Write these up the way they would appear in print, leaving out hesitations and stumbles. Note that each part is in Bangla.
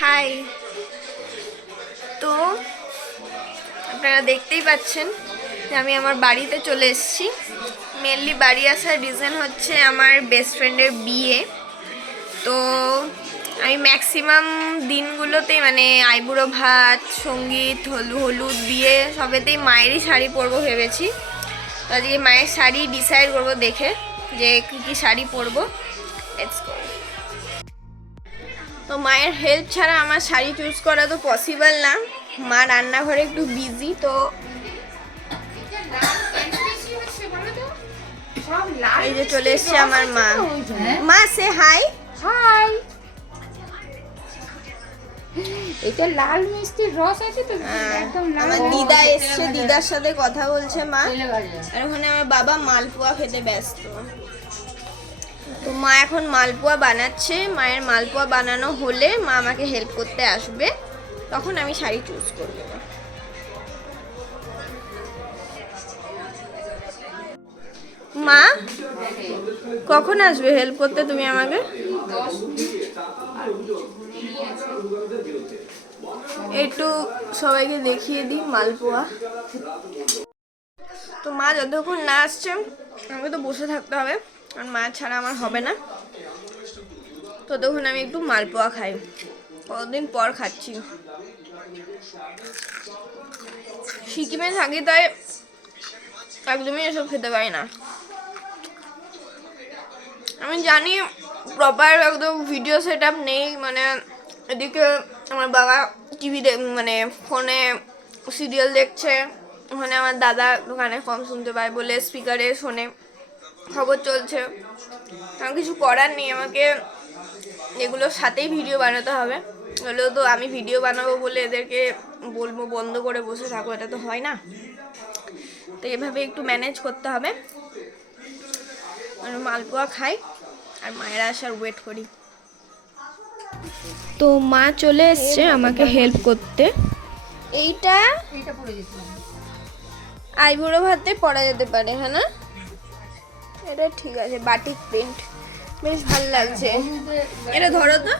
হাই। তো আপনারা দেখতেই পাচ্ছেন যে আমি আমার বাড়িতে চলে এসেছি। মেনলি বাড়ি আসার রিজন হচ্ছে আমার বেস্ট ফ্রেন্ডের বিয়ে। তো আমি ম্যাক্সিমাম দিনগুলোতেই মানে আইবুড়ো ভাত, সঙ্গীত, হলুদ, বিয়ে সবেতেই মায়েরই শাড়ি পরবো ভেবেছি। তো আজকে মায়ের শাড়ি ডিসাইড করবো দেখে যে কী কী শাড়ি পরবো। Let's go. তো মায়ের হেল্প ছাড়া আমার শাড়ি চুজ করা তো পসিবল না। মা রান্নাঘরে একটু বিজি। তো এই যে চলে এসছে আমার মা। মা সে হাই। হাই, এটা লাল মিষ্টির রস আছে তো একদম লাল। আমার দিদা এসছে, দিদার সাথে কথা বলছে মা। আর ওখানে আমার বাবা মালপোয়া খেতে ব্যস্ত। তো মা এখন মালপোয়া বানাচ্ছে। মায়ের মালপোয়া বানানো হলে মা আমাকে হেল্প করতে আসবে, তখন আমি শাড়ি চুজ করবো। মা কখন আসবে হেল্প করতে তুমি আমাকে? একটু সবাইকে দেখিয়ে দিই মালপোয়া। তো মা যতক্ষণ না আসছে আমাকে তো বসে থাকতে হবে, কারণ মা ছাড়া আমার হবে না। ততক্ষণ আমি একটু মালপোয়া খাই, কতদিন পর খাচ্ছি। সিকিমে থাকি তাই একদমই এসব খেতে পারি না। আমি জানি প্রপার একদম ভিডিও সেট আপ নেই, মানে এদিকে আমার বাবা টিভি মানে ফোনে সিরিয়াল দেখছে, ওখানে আমার দাদা দোকানে কম শুনতে পায় বলে স্পিকারে শোনে, খবর চলছে। আমার কিছু করার নেই, আমাকে এগুলোর সাথেই ভিডিও বানাতে হবে। হলেও তো আমি ভিডিও বানাবো বলে এদেরকে বলবো বন্ধ করে বসে থাকো, এটা তো হয় না। তো এভাবে একটু ম্যানেজ করতে হবে। আমি মালপোয়া খাই আর মায়ের আসার ওয়েট করি। তো মা চলে এসছে আমাকে হেল্প করতে। এইটা আইবুড়ো ভাতে পরা যেতে পারে, হ্যাঁ না? এটা ঠিক আছে, বাটিক প্রিন্ট, বেশ ভালো লাগছে। এটা ধরো তো।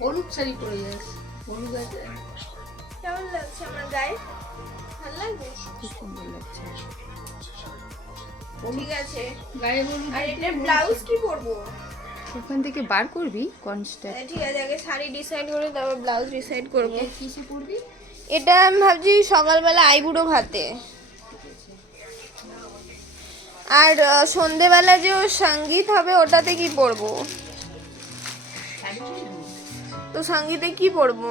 হলুদ শাড়ি পরে যাস, হলুদ আছে, কেমন লাগছে আমার গায়ে? ভালো লাগছে, খুব সুন্দর লাগছে। ঠিক আছে। গায়ে হলুদ। আর এটার ব্লাউজ কি পরবো? ওখান থেকে বার করবি কনস্ট্যান্ট। ঠিক আছে, আগে শাড়ি ডিসাইড করে তারপর ব্লাউজ ডিসাইড করবো। কিসে পরবি? এটা আমি ভাবছি সকালবেলা আইবুড়ো ভাতে, আর সন্ধেবেলা যে ওর সঙ্গীত হবে ওটাতে কি পরবো? তো সঙ্গীতে কি পরবো?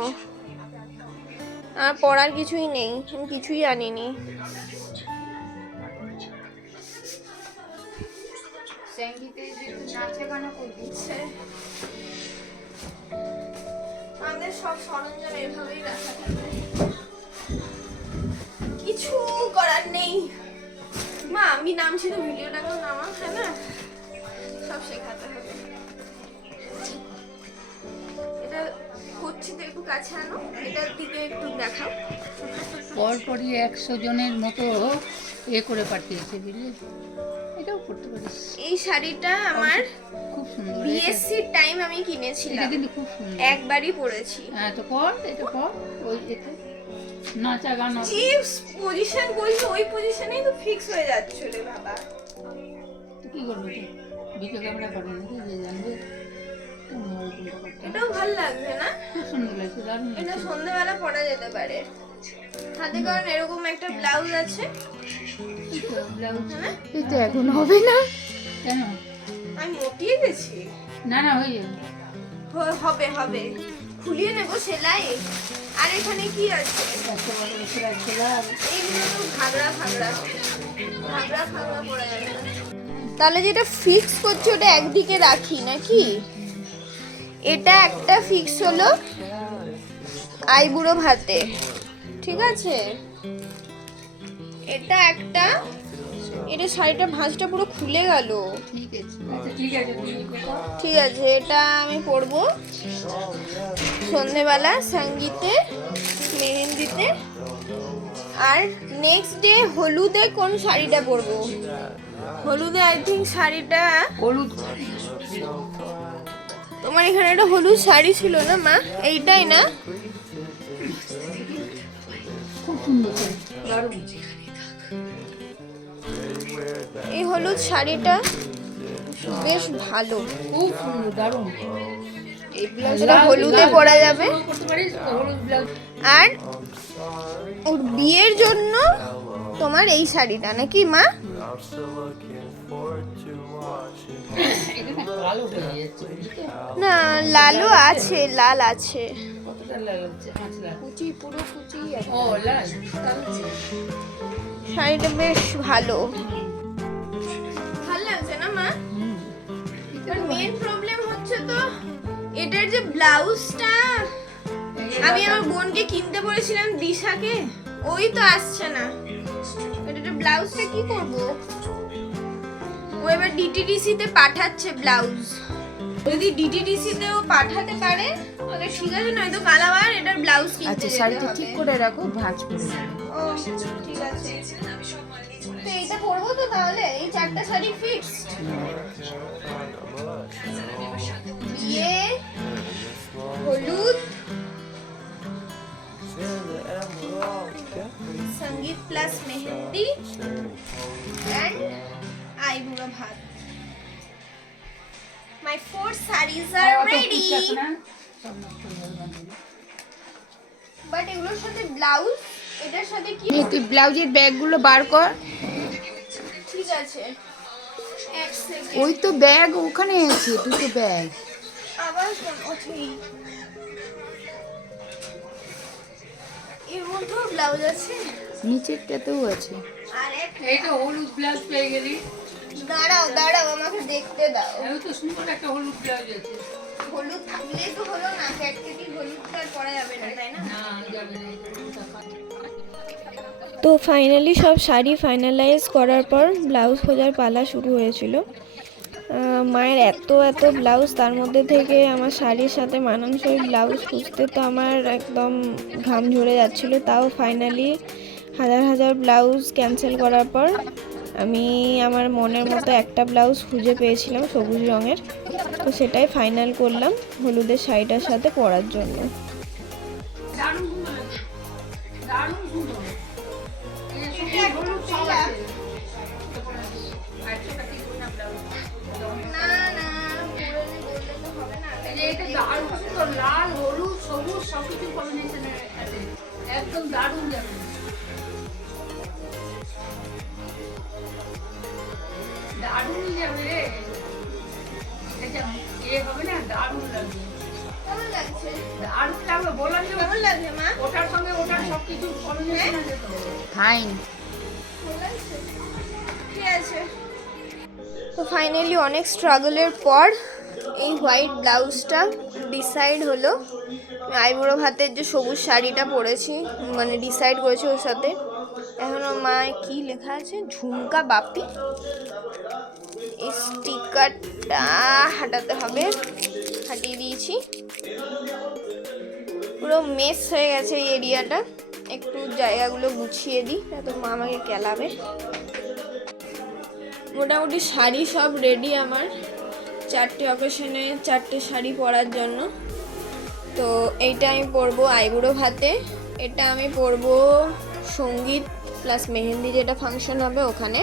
আর পরার কিছুই নেই, আমি কিছুই আনিনি। সঙ্গীতে যে নাচে গানা করবি, আমাদের সব সরঞ্জাম এভাবেই রাখা থাকবে, কিছু করার নেই। মা আমি নামছি তো, ভিডিওটা কেউ নামা, হ্যাঁ না? সব শেখাতে হবে। এটা করছি তো, একটু কাছে আনো, এটার দিকে একটু দেখাও। পরপরই 100 জনের মতো করে পাঠিয়েছে, বুঝলি? এটাও করতে পারিস। এই শাড়িটা আমার খুব সুন্দর, বিএসসি টাইম আমি এটা কিনেছিলাম, কিন্তু খুব সুন্দর। একবারই পরেছি। হ্যাঁ তো পর, এটা পর, ওই এতে নাচা গানা। চিপস পজিশন বলছো, ওই পজিশনেই তো ফিক্স হয়ে যাচ্ছে রে বাবা। তো কি করবি? ভিডিও ক্যামেরা করে নাকি, যে জানবে। এটাও ভালো লাগছে না? খুব সুন্দর লাগছে, দারুণ এটা লাগছে। সন্ধ্যাবেলা পরা যেতে পারে হাতে, কারণ এরকম একটা ব্লাউজ আছে। হ্যাঁ? এটা এখন হবে না কেন? আমি মোটিয়ে গেছি। না না, হয়ে যাবে। হবে হবে, খুলিয়ে নেবো সেলাই। আর এখানে কি আছে? এইগুলো তো ঘাগরা ফাগরা, ঘাগরা ফাগরা পরা যাবে না। তাহলে যেটা ফিক্স করছি ওটা একদিকে রাখি নাকি? এটা একটা ফিক্স হলো আইবুড়ো ভাতে, ঠিক আছে। এটা একটা, এটা শাড়িটা ভাঁজটা পুরো খুলে গেল। ঠিক আছে, আচ্ছা ঠিক আছে, ঠিক আছে, এটা আমি পরবো সন্ধেবেলা সঙ্গীতে, মেহেন্দিতে। আর নেক্সট ডে হলুদে কোন শাড়িটা পরবো? হলুদে আই থিঙ্ক শাড়িটা হলুদ তোমার এখানে একটা হলুদ শাড়ি ছিল না মা, এইটাই না? খুব সুন্দর দারুণ। এই হলুদ শাড়িটা বেশ ভালো, খুব সুন্দর দারুণ। এই এটা হলুদে পরা যাবে। করতে পারিস হলুদ ব্লাউজ। আর ওর বিয়ের জন্য তোমার এই শাড়িটা নাকি মা? এটা না কালো হয়ে যাচ্ছে বুঝলি তো? না, লালও আছে, লাল আছে। কতটা লাল হচ্ছে? 5 লাল। কুচি, পুরো কুচি আছে। ও লাল তাহলে শাড়িটা বেশ ভালো, ভালো লাগছে না মা? মেন প্রবলেম হচ্ছে তো এটার যে ব্লাউজটা, আমি আমার বোনকে কিনতে বলেছিলাম দিশাকে, ওই তো আসছে না। এটার ব্লাউজটা কি করব? ও এবার ডিটিডিসি তে পাঠাচ্ছে ব্লাউজ। যদি ডিটিডিসি তে ও পাঠাতে পারে তাহলে ঠিক আছে, নয়তো কাল আবার এটার ব্লাউজ কিনতে আচ্ছা, যেতে শাড়িটা হবে। ঠিক করে রাখো, ভাঁজ করে যাবে। ও ঠিক আছে। তো এইটা পরবো তো তাহলে, এই 4টা শাড়ি ফিক্সড। বিয়ে, হলুদ, সঙ্গীত প্লাস মেহেন্দি and আইবুড়ো ভাত। My 4 sarees are ready. But এগুলোর সাথে ব্লাউজ, এটার সাথে কি? তুই ব্লাউজের ব্যাগগুলো বার কর। ঠিক আছে, এক সেকেন্ড। ওই তো ব্যাগ ওখানে আছে, দুটো ব্যাগ। আবার কোন ওঠেই, এর মধ্যেও ব্লাউজ আছে নিচেরটাতেও আছে। আর এক। এই তো হলুদ ব্লাউজ পেয়ে গেলি। দাঁড়াও দাঁড়াও, আমাকে দেখতে দাও। এই তো সুন্দর একটা হলুদ ব্লাউজ আছে। হলুদ থাকলেই তো হলো না, ক্যাটকেটি হলুদটা আর পরা যাবে না, তাই না? না যাবে না। তো ফাইনালি সব শাড়ি ফাইনালাইজ করার পর ব্লাউজ খোঁজার পালা শুরু হয়েছিল। মায়ের এত এত ব্লাউজ, তার মধ্যে থেকে আমার শাড়ির সাথে মানানসই ব্লাউজ খুঁজতে তো আমার একদম ঘাম ঝরে যাচ্ছিল। তাও ফাইনালি হাজার হাজার ব্লাউজ ক্যান্সেল করার পর আমি আমার মনের মতো একটা ব্লাউজ খুঁজে পেয়েছিলাম সবুজ রঙের। তো সেটাই ফাইনাল করলাম হলুদের শাড়িটার সাথে পরার জন্য। দারুণ সুন্দর লাগছে। দারুণ সুন্দর। এই যে এটা সবুজ হলুদ সব একটা আছে। আর সেটা কি করে না ব্লাউজ? না না, পুরো বললে তো হবে না। এই যে এটা দারুণ সুন্দর, লাল হলুদ সবুজ সব কিছু কম্বিনেশনে আছে। একদম দারুণ যাবে। দারুণ যাবে রে। এটা এ হবে না, দারুণ লাগবে। কেমন লাগছে? দারুণ লাগবে, বললাম যে কেমন লাগছে মা? ওটার সঙ্গে ওটার সব কিছু কম্বিনেশন আছে তো। ফাইন। ভালো লাগছে? ঠিক আছে। তো ফাইনালি অনেক স্ট্রাগলের পর এই হোয়াইট ব্লাউজটা ডিসাইড হলো। আইবুড়ো ভাতের যে সবুজ শাড়িটা পরেছি, মানে ডিসাইড করেছি ওর সাথে। এখনো মা কি লেখা আছে, ঝুমকা বাপি। এই স্টিকারটা হাঁটাতে হবে, হাঁটিয়ে দিয়েছি। পুরো মেস হয়ে গেছে এই এরিয়াটা, একটু জায়গাগুলো গুছিয়ে দিই, তো মা আমাকে কেলাবে। মোটামুটি শাড়ি সব রেডি আমার, 4টে অকেশনে 4টে শাড়ি পরার জন্য। তো এইটা আমি পরবো আইবুড়ো ভাতে, এটা আমি পরবো সঙ্গীত প্লাস মেহেন্দি যেটা ফাংশন হবে ওখানে,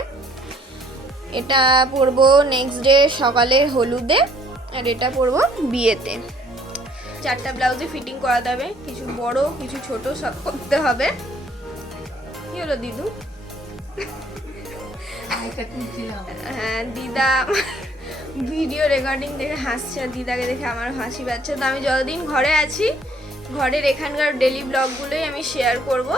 এটা পরবো নেক্সট ডে সকালে হলুদে, আর এটা পরবো বিয়েতে। 4টা ব্লাউজে ফিটিং করাতে হবে, কিছু বড় কিছু ছোট সব করতে হবে। কি হলো দিদু? এটা তুলছিলাম। হ্যাঁ, দিদা ভিডিও রেকর্ডিং দেখে হাসছে, আর দিদাকে দেখে আমার হাসি পাচ্ছে। তো আমি যতদিন ঘরে আছি, ঘরের এখানকার ডেলি ব্লগগুলোই আমি শেয়ার করব।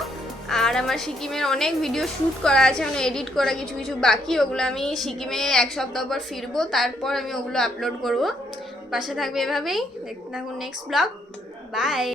আর আমার সিকিমের অনেক ভিডিও শ্যুট করা আছে, মানে এডিট করা কিছু কিছু বাকি, ওগুলো আমি সিকিমে 1 সপ্তাহ পর ফিরবো, তারপর আমি ওগুলো আপলোড করব। পাশে থাকবে এভাবেই, দেখতে থাকুন নেক্সট ব্লগ। বাই।